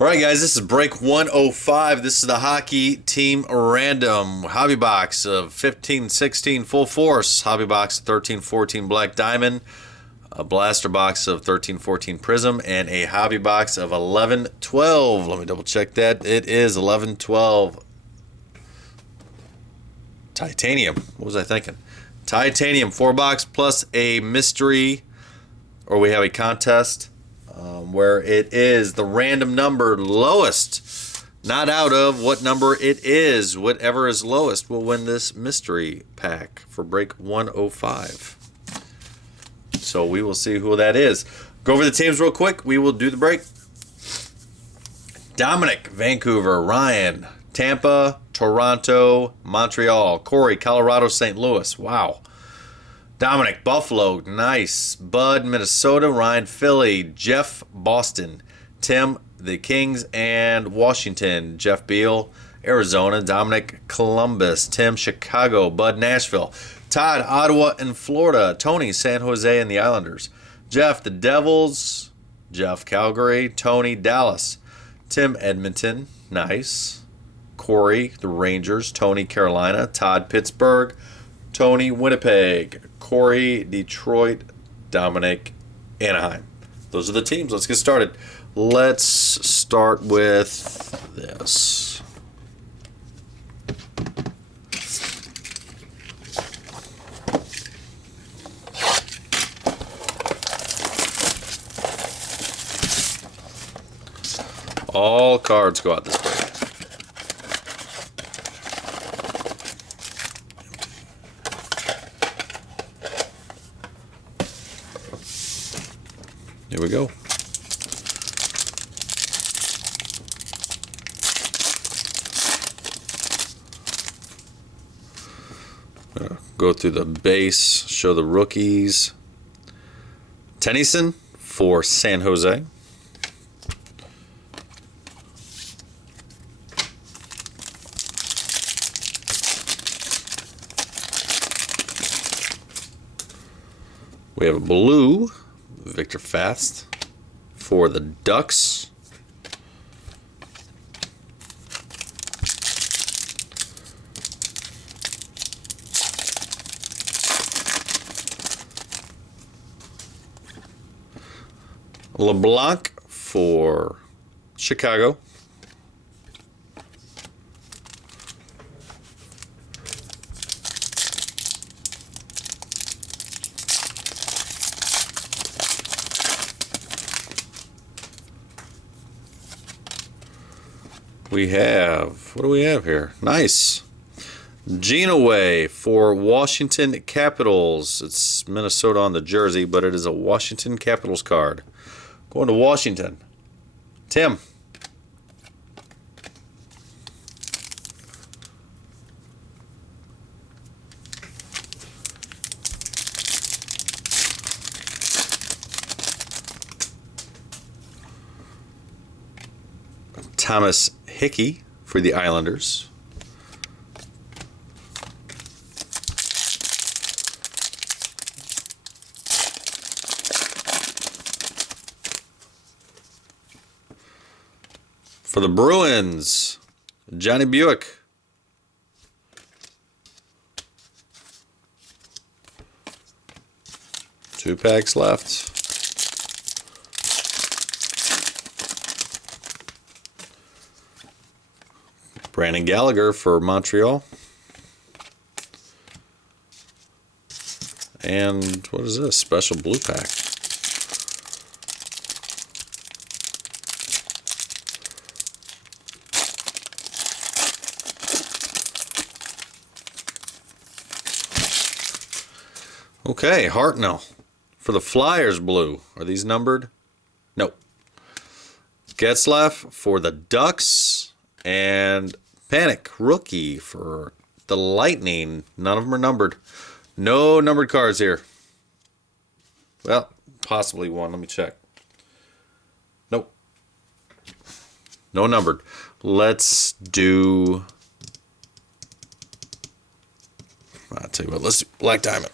All right, guys, this is break 105. This is the Hockey Team Random Hobby Box of 15-16 Full Force, Hobby Box 13-14 Black Diamond, a Blaster Box of 13-14 Prism, and a Hobby Box of 11-12. Let me double check that. It is 11-12 Titanium. What was I thinking? Titanium 4-box plus a mystery, or we have a contest. Where it is the random number lowest, not out of what number it is. Whatever is lowest will win this mystery pack for break 105. So we will see who that is. Go over the teams real quick. We will do the break. Dominic, Vancouver. Ryan, Tampa, Toronto, Montreal. Corey, Colorado, St. Louis. Wow. Dominic, Buffalo, nice. Bud, Minnesota. Ryan, Philly. Jeff, Boston. Tim, the Kings and Washington. Jeff Beal, Arizona. Dominic, Columbus. Tim, Chicago. Bud, Nashville. Todd, Ottawa and Florida. Tony, San Jose and the Islanders. Jeff, the Devils. Jeff, Calgary. Tony, Dallas. Tim, Edmonton, nice. Corey, the Rangers. Tony, Carolina. Todd, Pittsburgh. Tony, Winnipeg. Corey, Detroit. Dominic, Anaheim. Those are the teams. Let's get started. Let's start with this. All cards go out this way. Here we go. Go through the base, show the rookies. Tennyson for San Jose. We have a blue, Victor Fast for the Ducks. LeBlanc for Chicago. We have, what do we have here? Nice. Genoway for Washington Capitals. It's Minnesota on the jersey, but it is a Washington Capitals card. Going to Washington. Tim. Thomas Hickey for the Islanders. For the Bruins, Johnny Buick. Two packs left. Brandon Gallagher for Montreal. And what is this? Special blue pack. Okay, Hartnell for the Flyers blue. Are these numbered? Nope. Getzlaff for the Ducks. And Panic rookie for the Lightning. None of them are numbered. No numbered cards here. Well, possibly one. Let me check. Nope. No numbered. Let's do... I'll tell you what. Let's do Black Diamond.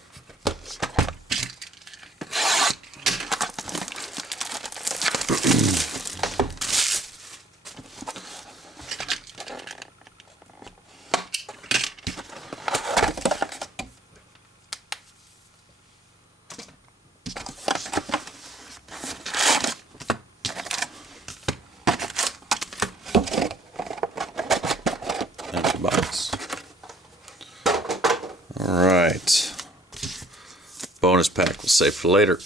pack we'll save for later.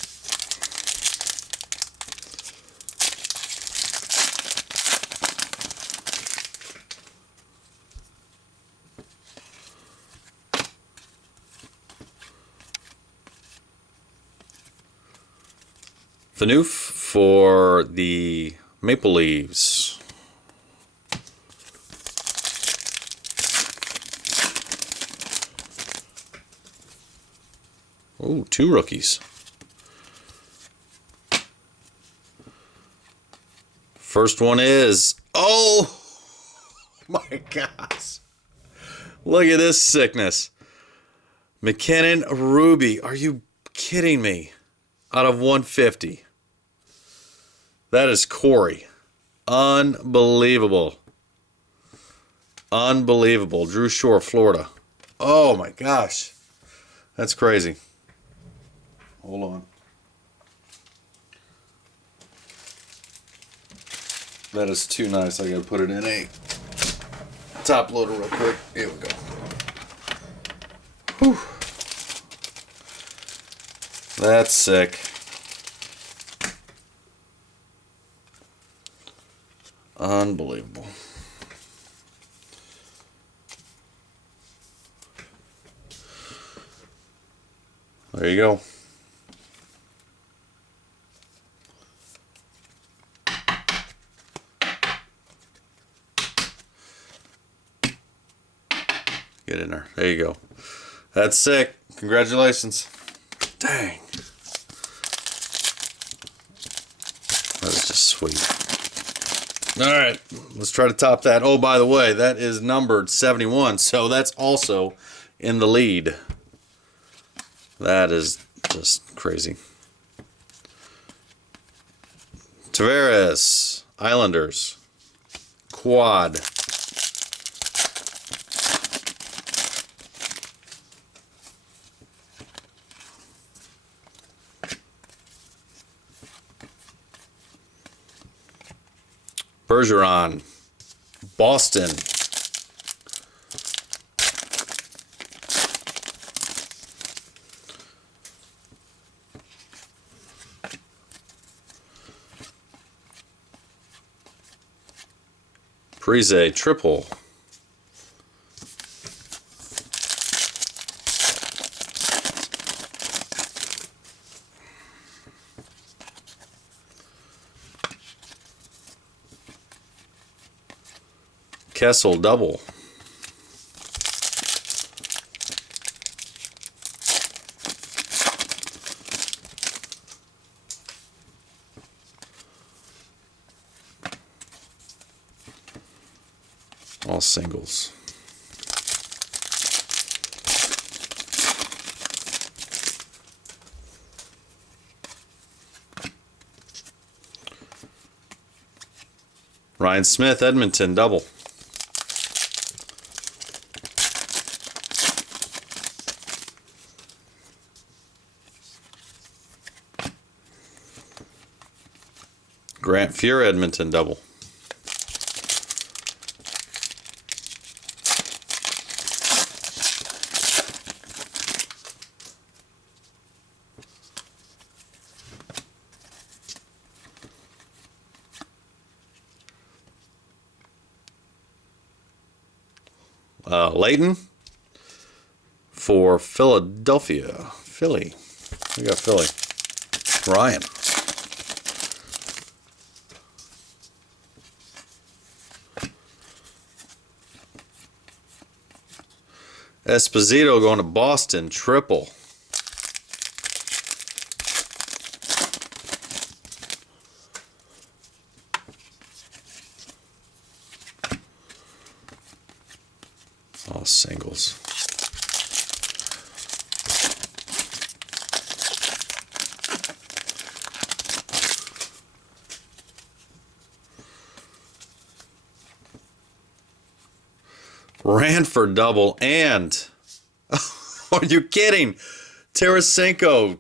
Phaneuf for the Maple Leaves. Oh, 2 rookies. First one is, oh my gosh. Look at this sickness. McKinnon Ruby. Are you kidding me? Out of 150. That is Corey. Unbelievable. Unbelievable. Drew Shore, Florida. Oh my gosh. That's crazy. Hold on. That is too nice. I gotta put it in a top loader real quick. Here we go. Whew. That's sick. Unbelievable. There you go. Get in there. There you go. That's sick. Congratulations. Dang. That is just sweet. All right. Let's try to top that. Oh, by the way, that is numbered 71. So that's also in the lead. That is just crazy. Tavares, Islanders, quad. Bergeron, Boston. Parise, triple. Kessel, double. All singles. Ryan Smith, Edmonton, double. Grant Fuhr, Edmonton, double. Leighton for Philadelphia. Philly. We got Philly. Ryan. Esposito going to Boston. Triple. All singles. Ranford double and are you kidding? Tarasenko,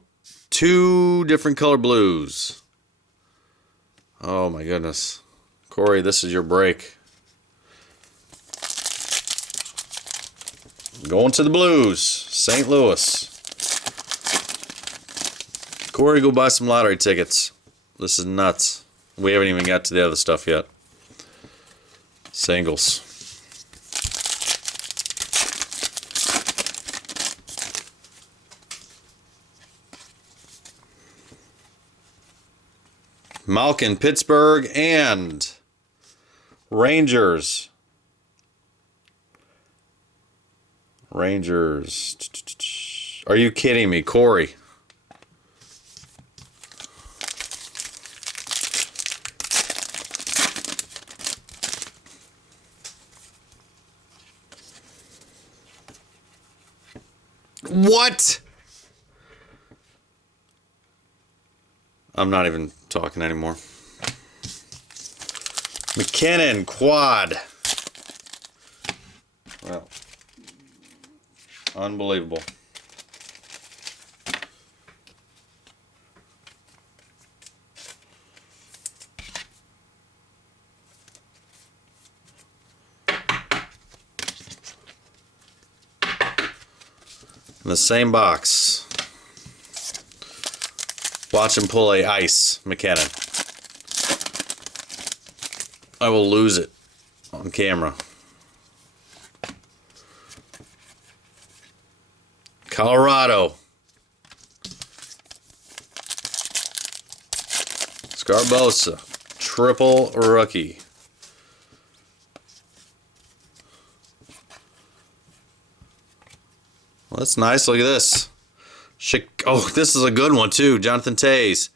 2 different color blues. Oh my goodness. Corey, this is your break. Going to the Blues, St. Louis. Corey, go buy some lottery tickets. This is nuts. We haven't even got to the other stuff yet. Singles. Malkin, Pittsburgh, and Rangers. Rangers. Are you kidding me, Corey? What? I'm not even talking anymore. McKinnon, quad. Well, unbelievable. In the same box. Watch him pull a ice, McKinnon. I will lose it on camera. Colorado. Scarbosa. Triple rookie. Well, that's nice. Look at this. Oh, this is a good one, too. Jonathan Toews.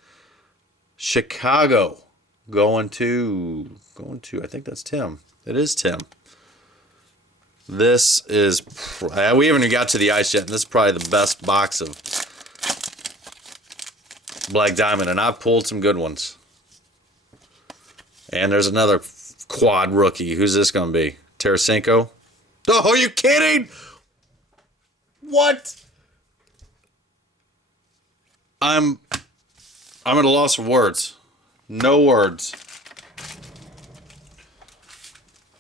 Chicago. Going to, I think that's Tim. It is Tim. This is, we haven't even got to the ice yet, and this is probably the best box of Black Diamond, and I've pulled some good ones. And there's another quad rookie. Who's this going to be? Tarasenko? Oh, are you kidding? What? I'm at a loss of words. No words.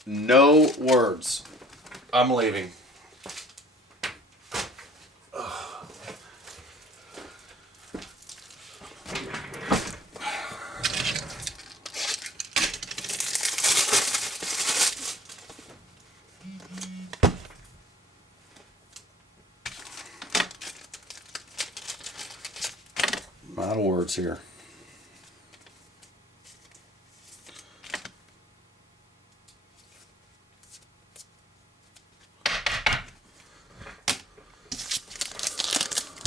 No words. I'm leaving. I'm out of words here.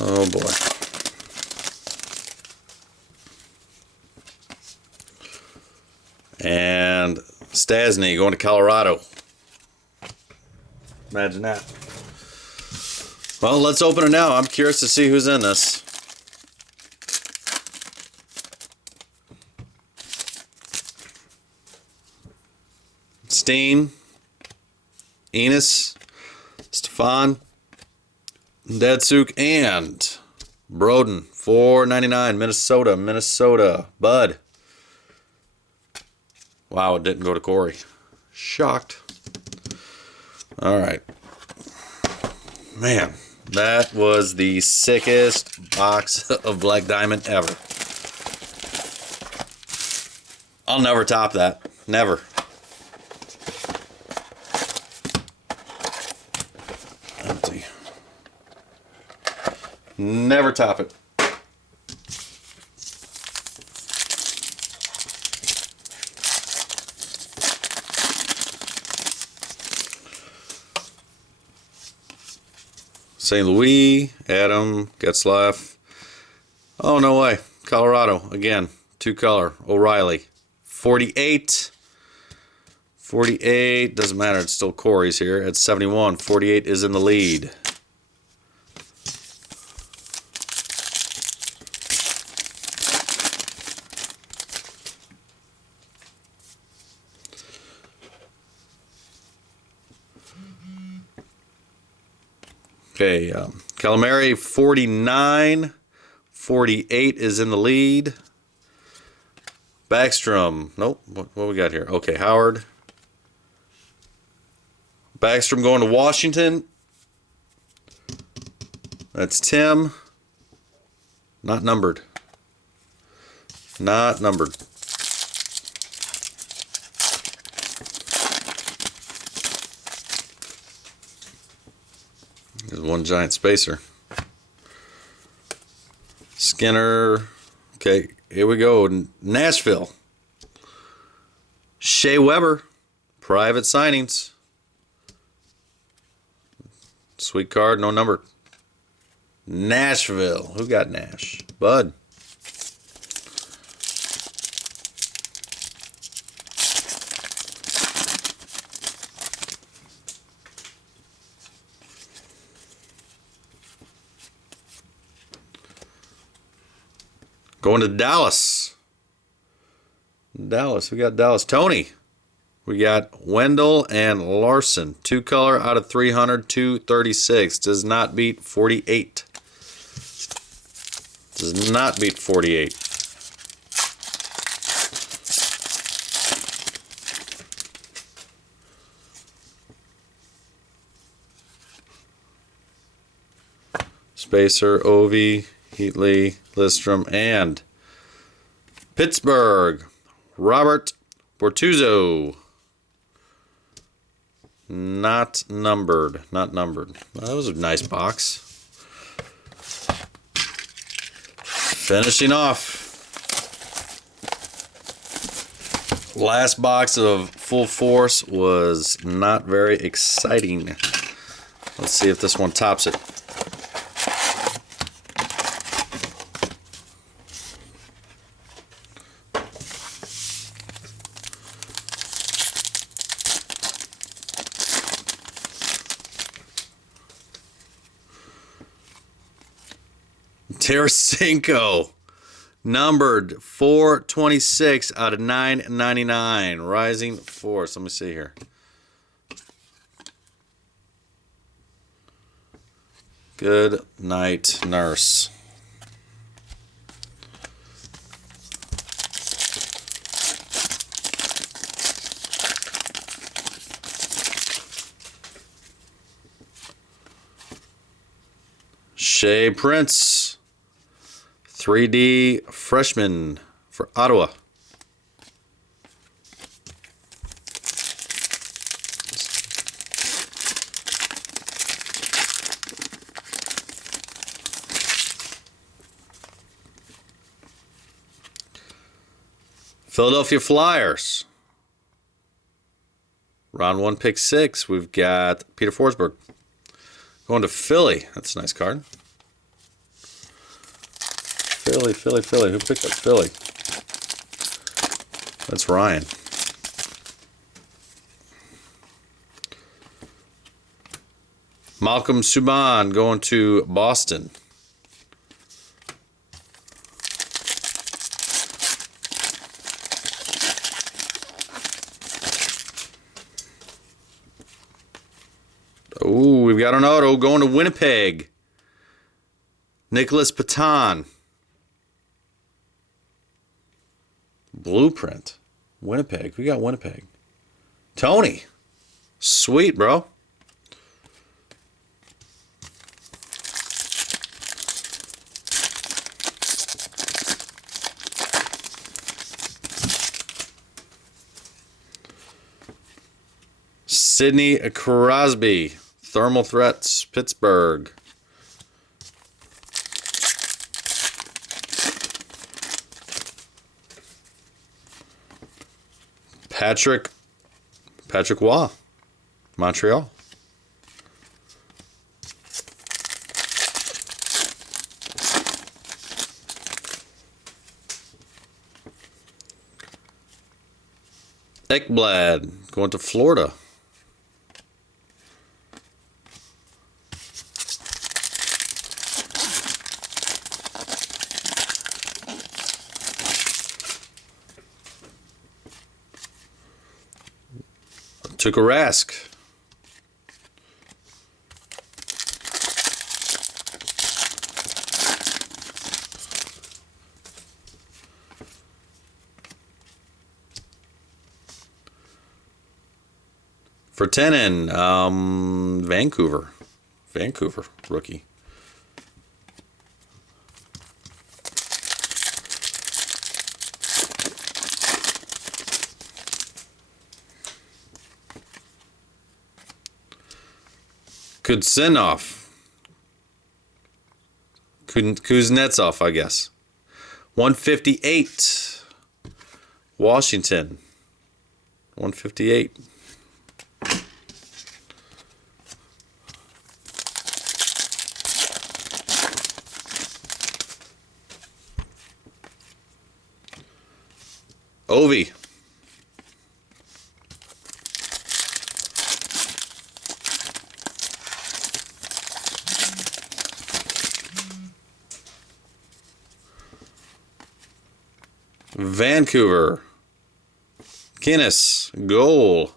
Oh boy. And Stastny going to Colorado. Imagine that. Well, let's open it now. I'm curious to see who's in this. Steen, Enos, Stefan, Datsuk, and Broden. $4.99. Minnesota. Bud. Wow, it didn't go to Corey. Shocked. All right. Man, that was the sickest box of Black Diamond ever. I'll never top that. Never. Empty. Never top it. St. Louis, Adam, Getzlaff. Oh, no way. Colorado, again, two color. O'Reilly. 48. 48, doesn't matter, it's still Corey's here. At 71, 48 is in the lead. Okay, Calamari, 49. 48 is in the lead. Backstrom, nope, what we got here? Okay, Howard. Backstrom going to Washington. That's Tim. Not numbered. Not numbered. There's one giant spacer. Skinner. Okay, here we go. Nashville. Shea Weber. Private signings. Sweet card, no number. Nashville. Who got Nash? Bud. Going to Dallas. Dallas. We got Dallas. Tony. We got Wendell and Larson. 2-color out of 300, 236. Does not beat 48. Does not beat 48. Spacer, Ovi, Heatley, Listrom, and Pittsburgh. Robert Bortuzzo. Not numbered. Not numbered. Well, that was a nice box. Finishing off. Last box of Full Force was not very exciting. Let's see if this one tops it. Tarasenko, numbered 426 out of 999. Rising Force. Let me see here. Good night, nurse. Shea Prince. 3D freshman for Ottawa. Philadelphia Flyers. Round 1, pick 6. We've got Peter Forsberg. Going to Philly. That's a nice card. Philly. Who picked up Philly? That's Ryan. Malcolm Subban going to Boston. Oh, we've got an auto going to Winnipeg. Nicholas Patan. Blueprint. Winnipeg. We got Winnipeg. Tony. Sweet, bro. Sidney Crosby. Thermal Threats. Pittsburgh. Patrick Waugh, Montreal. Ekblad going to Florida. Tuukka Rask. For Tenon, Vancouver rookie. Kuznetsov. Kuznetsov, I guess. 158. Washington. 158. Ovi. Vancouver. Guinness. Goal.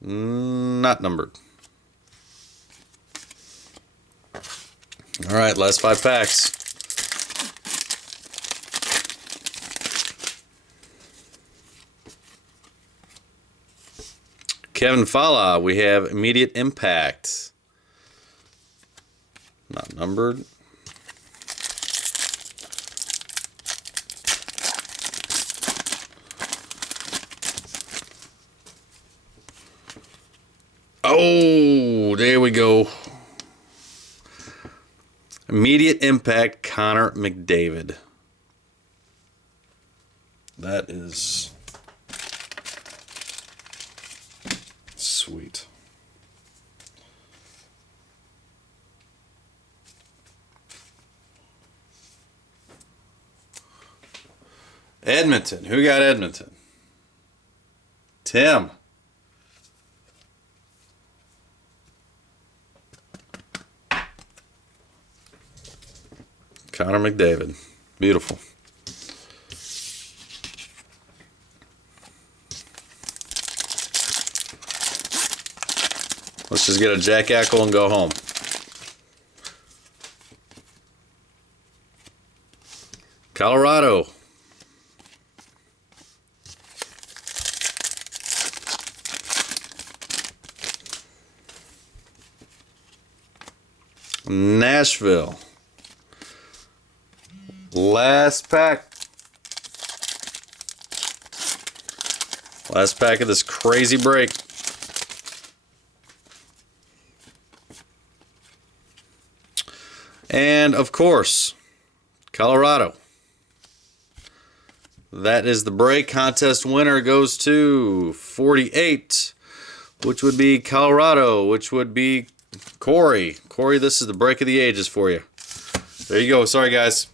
Not numbered. All right, last 5 packs. Kevin Fala, we have immediate impact. Not numbered. Oh, there we go. Immediate impact, Connor McDavid. That is sweet. Edmonton. Who got Edmonton? Tim. Connor McDavid. Beautiful. Let's just get a Jack Eichel and go home. Colorado. Nashville. Last pack. Last pack of this crazy break. And of course, Colorado. That is the break. Contest winner goes to 48, which would be Colorado, which would be Corey. Corey, this is the break of the ages for you. There you go. Sorry, guys.